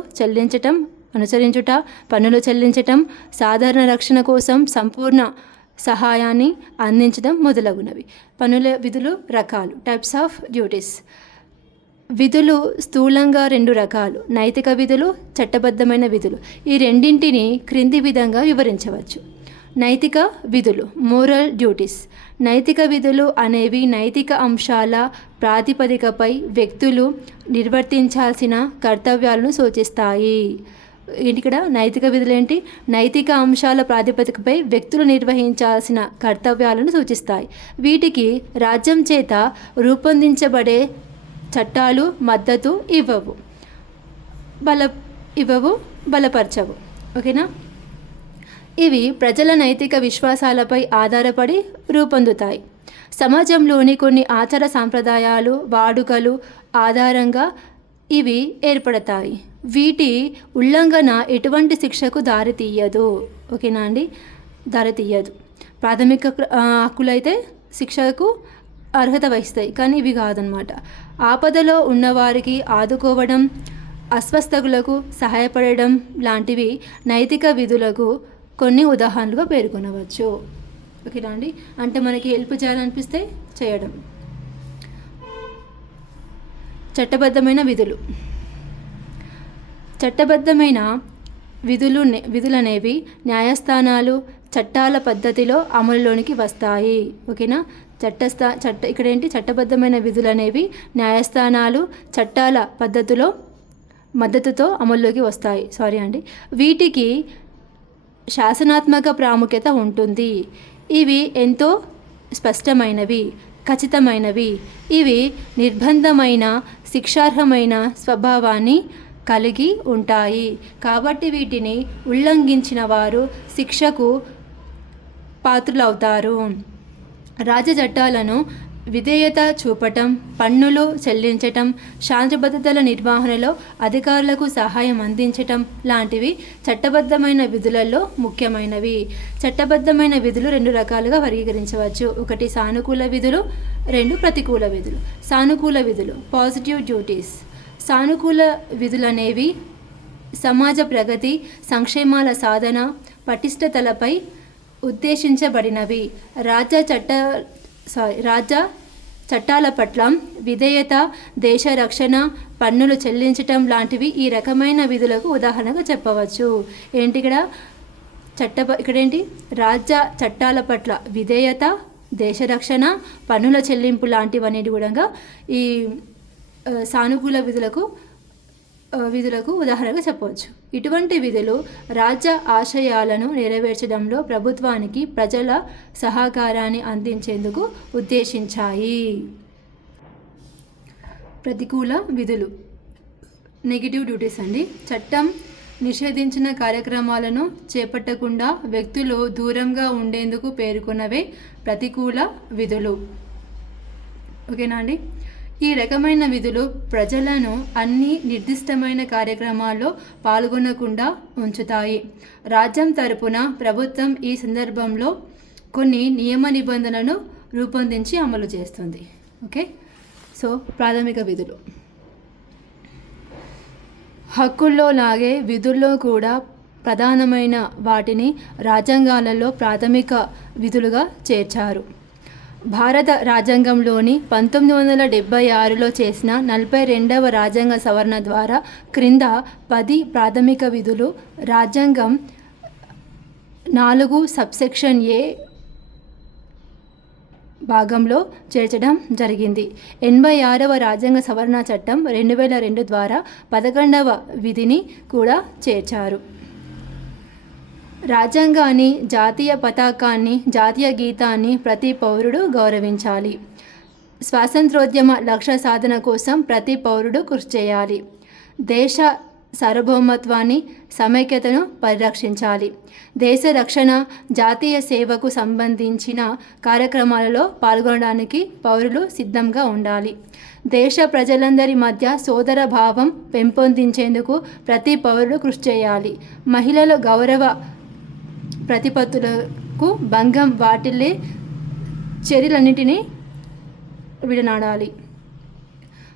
చెల్లించటం, సాధారణ రక్షణ కోసం సంపూర్ణ సహాయాన్ని అందించడం మొదలగునవి. పన్నుల విధులు రకాలు, టైప్స్ ఆఫ్ డ్యూటీస్. విధులు స్థూలంగా రెండు రకాలు: నైతిక విధులు, చట్టబద్ధమైన విధులు. ఈ రెండింటిని క్రింది విధంగా వివరించవచ్చు. నైతిక విధులు, మోరల్ డ్యూటీస్. నైతిక విధులు అనేవి నైతిక అంశాల ప్రాతిపదికపై వ్యక్తులు నిర్వర్తించాల్సిన కర్తవ్యాలను సూచిస్తాయి. ఇక్కడ నైతిక విధులు ఏంటి? నైతిక అంశాల ప్రాతిపదికపై వ్యక్తులు నిర్వహించాల్సిన కర్తవ్యాలను సూచిస్తాయి. వీటికి రాజ్యం చేత రూపొందించబడే చట్టాలు మద్దతు బలపరచవు. ఓకేనా? ఇవి ప్రజల నైతిక విశ్వాసాలపై ఆధారపడి రూపొందుతాయి. సమాజంలోని కొన్ని ఆచార సాంప్రదాయాలు, వాడుకలు ఆధారంగా ఇవి ఏర్పడతాయి. వీటి ఉల్లంఘన ఎటువంటి శిక్షకు దారితీయదు. ఓకేనా అండి? దారితీయదు. ప్రాథమిక హక్కులైతే శిక్షకు అర్హత వహిస్తాయి, కానీ ఇవి కాదనమాట. ఆపదలో ఉన్నవారికి ఆదుకోవడం, అస్వస్థకులకు సహాయపడడం లాంటివి నైతిక విధులకు కొన్ని ఉదాహరణలుగా పేర్కొనవచ్చు. ఓకేనా అండి? అంటే మనకి హెల్ప్ చేయాలనిపిస్తే చేయడం. చట్టబద్ధమైన విధులు. చట్టబద్ధమైన విధులనేవి న్యాయస్థానాలు చట్టాల పద్ధతిలో అమలులోనికి వస్తాయి. ఓకేనా? ఇక్కడ ఏంటి? చట్టబద్ధమైన విధులు అనేవి న్యాయస్థానాలు చట్టాల మద్దతుతో అమల్లోకి వస్తాయి. వీటికి శాసనాత్మక ప్రాముఖ్యత ఉంటుంది. ఇవి ఎంతో స్పష్టమైనవి, ఖచ్చితమైనవి. ఇవి నిర్బంధమైన, శిక్షార్హమైన స్వభావాన్ని కలిగి ఉంటాయి. కాబట్టి వీటిని ఉల్లంఘించిన వారు శిక్షకు పాత్రులవుతారు. రాజ్య చట్టాలను విధేయత చూపటం, పన్నులు చెల్లించటం, శాంతి భద్రతల నిర్వహణలో అధికారులకు సహాయం అందించటం లాంటివి చట్టబద్ధమైన విధులలో ముఖ్యమైనవి. చట్టబద్ధమైన విధులు రెండు రకాలుగా వర్గీకరించవచ్చు. ఒకటి సానుకూల విధులు, రెండు ప్రతికూల విధులు. సానుకూల విధులు, పాజిటివ్ డ్యూటీస్. సానుకూల విధులనేవి సమాజ ప్రగతి, సంక్షేమాల సాధన, పటిష్టతలపై ఉద్దేశించబడినవి. రాజ్య చట్టాల పట్ల విధేయత, దేశ రక్షణ, పన్నులు చెల్లించటం లాంటివి ఈ రకమైన విధులకు ఉదాహరణగా చెప్పవచ్చు. ఇక్కడేంటి? రాజ్య చట్టాల పట్ల విధేయత, దేశ రక్షణ, పన్నుల చెల్లింపు లాంటివన్నిటి కూడా ఈ సానుకూల విధులకు ఉదాహరణగా చెప్పవచ్చు. ఇటువంటి విధులు రాజ్య ఆశయాలను నెరవేర్చడంలో ప్రభుత్వానికి ప్రజల సహకారాన్ని అందించేందుకు ఉద్దేశించాయి. ప్రతికూల విధులు, నెగిటివ్ డ్యూటీస్ అండి. చట్టం నిషేధించిన కార్యక్రమాలను చేపట్టకుండా వ్యక్తులు దూరంగా ఉండేందుకు పేర్కొన్నవే ప్రతికూల విధులు. ఓకేనా అండి. ఈ రకమైన విధులు ప్రజలను అన్ని నిర్దిష్టమైన కార్యక్రమాల్లో పాల్గొనకుండా ఉంచుతాయి. రాజ్యం తరపున ప్రభుత్వం ఈ సందర్భంలో కొన్ని నియమ నిబంధనలను రూపొందించి అమలు చేస్తుంది. ఓకే, సో ప్రాథమిక విధులు. హక్కుల్లో లాగే విధుల్లో కూడా ప్రధానమైన వాటిని రాజ్యాంగాలలో ప్రాథమిక విధులుగా చేర్చారు. భారత రాజ్యాంగంలోని 1976లో చేసిన 42వ రాజ్యాంగ సవరణ ద్వారా క్రింద 10 ప్రాథమిక విధులు రాజ్యాంగం 4 సబ్సెక్షన్ ఏ భాగంలో చేర్చడం జరిగింది. 86వ రాజ్యాంగ సవరణ చట్టం 2002 ద్వారా 11వ విధిని కూడా చేర్చారు. రాజ్యాంగాన్ని, జాతీయ పతాకాన్ని, జాతీయ గీతాన్ని ప్రతి పౌరుడు గౌరవించాలి. స్వాతంత్రోద్యమ లక్ష్య సాధన కోసం ప్రతి పౌరుడు కృషి చేయాలి. దేశ సార్వభౌమత్వాన్ని, సమైక్యతను పరిరక్షించాలి. దేశ రక్షణ, జాతీయ సేవకు సంబంధించిన కార్యక్రమాలలో పాల్గొనడానికి పౌరులు సిద్ధంగా ఉండాలి. దేశ ప్రజలందరి మధ్య సోదర భావం పెంపొందించేందుకు ప్రతి పౌరుడు కృషి చేయాలి. మహిళల గౌరవ ప్రతిపత్తులకు భంగం వాటిల్లే చర్యలన్నింటినీ విడనాడాలి.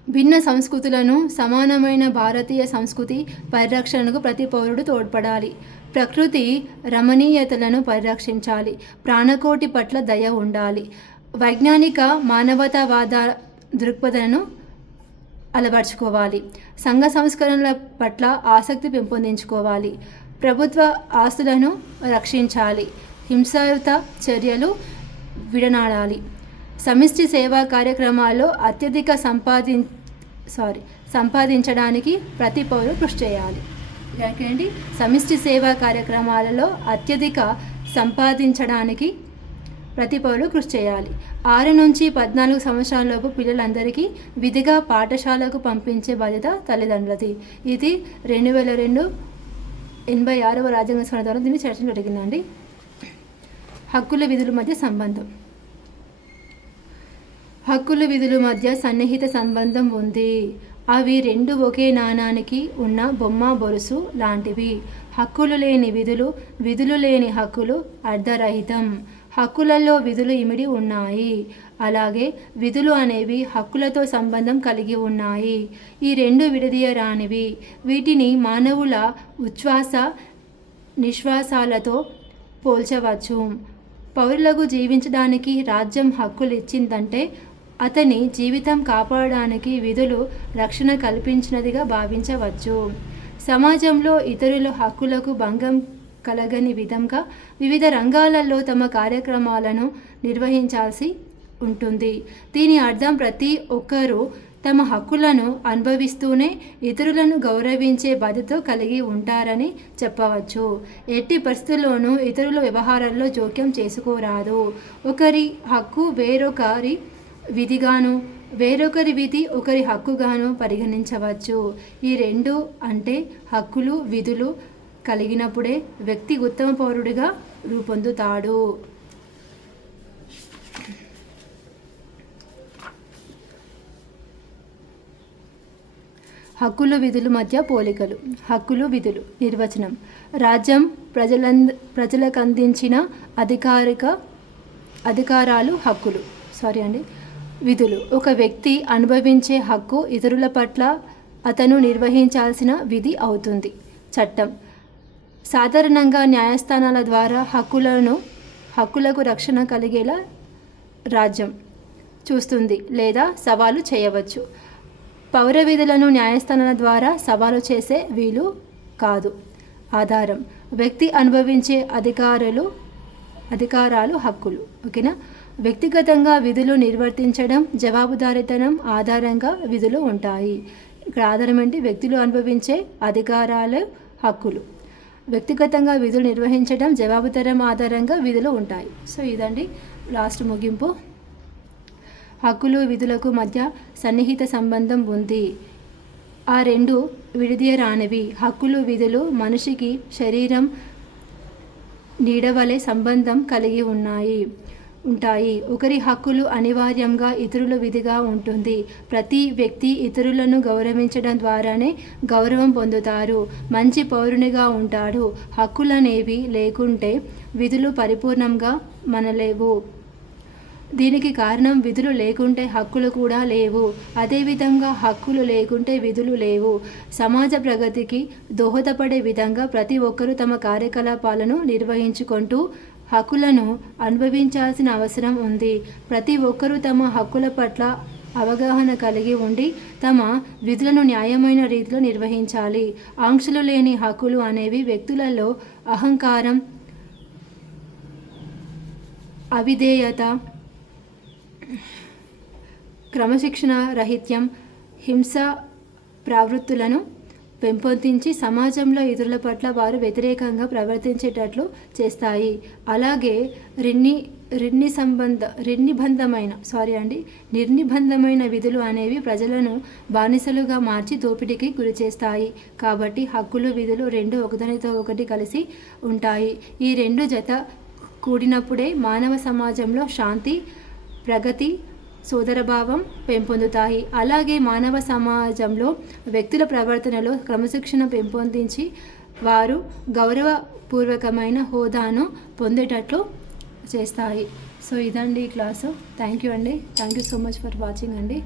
భిన్న సంస్కృతులను సమానమైన భారతీయ సంస్కృతి పరిరక్షణకు ప్రతి పౌరుడు తోడ్పడాలి. ప్రకృతి రమణీయతలను పరిరక్షించాలి. ప్రాణకోటి పట్ల దయ ఉండాలి. వైజ్ఞానిక మానవతావాద దృక్పథాలను అలవర్చుకోవాలి. సంఘ సంస్కరణల పట్ల ఆసక్తి పెంపొందించుకోవాలి. ప్రభుత్వ ఆస్తులను రక్షించాలి. హింసాయుత చర్యలు విడనాడాలి. సమిష్టి సేవా కార్యక్రమాల్లో అత్యధిక సంపాదించడానికి ప్రతి పౌరుడు కృషి చేయాలి. ఏంటంటే సమిష్టి సేవా కార్యక్రమాలలో అత్యధిక సంపాదించడానికి ప్రతి పౌరుడు కృషి చేయాలి. 6 నుంచి 14 సంవత్సరాలలోపు పిల్లలందరికీ విధిగా పాఠశాలకు పంపించే బాధ్యత తల్లిదండ్రులది. ఇది 2002 86వ రాజ్యాంగ సవరణ ద్వారా దీన్ని చర్చలు జరిగిందండి. హక్కుల విధుల మధ్య సంబంధం. హక్కుల విధుల మధ్య సన్నిహిత సంబంధం ఉంది. అవి రెండు ఒకే నాణానికి ఉన్న బొమ్మ బొరుసు లాంటివి. హక్కులు లేని విధులు, విధులు లేని హక్కులు అర్ధరహితం. హక్కులలో విధులు ఇమిడి ఉన్నాయి. అలాగే విధులు అనేవి హక్కులతో సంబంధం కలిగి ఉన్నాయి. ఈ రెండు విడదీయరానివి. వీటిని మానవుల ఉచ్ఛ్వాస నిశ్వాసాలతో పోల్చవచ్చు. పౌరులకు జీవించడానికి రాజ్యం హక్కులు ఇచ్చిందంటే అతని జీవితం కాపాడడానికి విధులు రక్షణ కల్పించినదిగా భావించవచ్చు. సమాజంలో ఇతరుల హక్కులకు భంగం కలగని విధంగా వివిధ రంగాలలో తమ కార్యక్రమాలను నిర్వహించాల్సి ఉంటుంది. దీని అర్థం ప్రతి ఒక్కరూ తమ హక్కులను అనుభవిస్తూనే ఇతరులను గౌరవించే బాధ్యత కలిగి ఉంటారని చెప్పవచ్చు. ఎట్టి పరిస్థితుల్లోనూ ఇతరుల వ్యవహారాల్లో జోక్యం చేసుకోరాదు. ఒకరి హక్కు వేరొకరి విధిగాను, వేరొకరి విధి ఒకరి హక్కుగాను పరిగణించవచ్చు. ఈ రెండు అంటే హక్కులు విధులు కలిగినప్పుడే వ్యక్తి ఉత్తమ పౌరుడిగా రూపొందుతాడు. హక్కులు విధుల మధ్య పోలికలు. హక్కులు విధులు నిర్వచనం: రాజ్యం ప్రజలకు అందించిన అధికారాలు హక్కులు. విధులు: ఒక వ్యక్తి అనుభవించే హక్కు ఇతరుల పట్ల అతను నిర్వహించాల్సిన విధి అవుతుంది. చట్టం: సాధారణంగా న్యాయస్థానాల ద్వారా హక్కులకు రక్షణ కలిగేలా రాజ్యం చూస్తుంది లేదా సవాలు చేయవచ్చు. పౌర విధులను న్యాయస్థానాల ద్వారా సవాలు చేసే వీలు కాదు. ఆధారం: వ్యక్తి అనుభవించే అధికారాలు హక్కులు. ఓకేనా. వ్యక్తిగతంగా విధులు నిర్వర్తించడం, జవాబుదారీతనం ఆధారంగా విధులు ఉంటాయి. ఇక్కడ ఆధారం ఏంటి? వ్యక్తులు అనుభవించే అధికారాలు, హక్కులు. వ్యక్తిగతంగా విధులు నిర్వహించడం, జవాబుదారం ఆధారంగా విధులు ఉంటాయి. సో ఇదండి లాస్ట్ ముగింపు. హక్కులు విధులకు మధ్య సన్నిహిత సంబంధం ఉంది. ఆ రెండు విడదీయరానివి. హక్కులు విధులు మనిషికి శరీరం నీడవలే సంబంధం కలిగి ఉంటాయి. ఒకరి హక్కులు అనివార్యంగా ఇతరుల విధిగా ఉంటుంది. ప్రతి వ్యక్తి ఇతరులను గౌరవించడం ద్వారానే గౌరవం పొందుతారు, మంచి పౌరునిగా ఉంటాడు. హక్కులనేవి లేకుంటే విధులు పరిపూర్ణంగా మనలేవు. దీనికి కారణం విధులు లేకుంటే హక్కులు కూడా లేవు. అదేవిధంగా హక్కులు లేకుంటే విధులు లేవు. సమాజ ప్రగతికి దోహదపడే విధంగా ప్రతి ఒక్కరూ తమ కార్యకలాపాలను నిర్వహించుకుంటూ హక్కులను అనుభవించాల్సిన అవసరం ఉంది. ప్రతి ఒక్కరూ తమ హక్కుల పట్ల అవగాహన కలిగి ఉండి తమ విధులను న్యాయమైన రీతిలో నిర్వహించాలి. ఆంక్షలు లేని హక్కులు అనేవి వ్యక్తులలో అహంకారం, అవిధేయత, క్రమశిక్షణ రహిత్యం, హింస ప్రవృత్తులను పెంపొందించి సమాజంలో ఇతరుల పట్ల వారు వ్యతిరేకంగా ప్రవర్తించేటట్లు చేస్తాయి. అలాగే నిర్నిబంధమైన విధులు అనేవి ప్రజలను బానిసలుగా మార్చి దోపిడీకి గురి చేస్తాయి. కాబట్టి హక్కులు విధులు రెండు ఒకదానితో ఒకటి కలిసి ఉంటాయి. ఈ రెండు జత కూడినప్పుడే మానవ సమాజంలో శాంతి, ప్రగతి, సోదరభావం పెంపొందుతాయి. అలాగే మానవ సమాజంలో వ్యక్తుల ప్రవర్తనలో క్రమశిక్షణ పెంపొందించి వారు గౌరవపూర్వకమైన హోదాను పొందేటట్లు చేస్తాయి. సో ఇదండి ఈ క్లాసు. థ్యాంక్ యూ అండి. Thank you so much for watching అండి.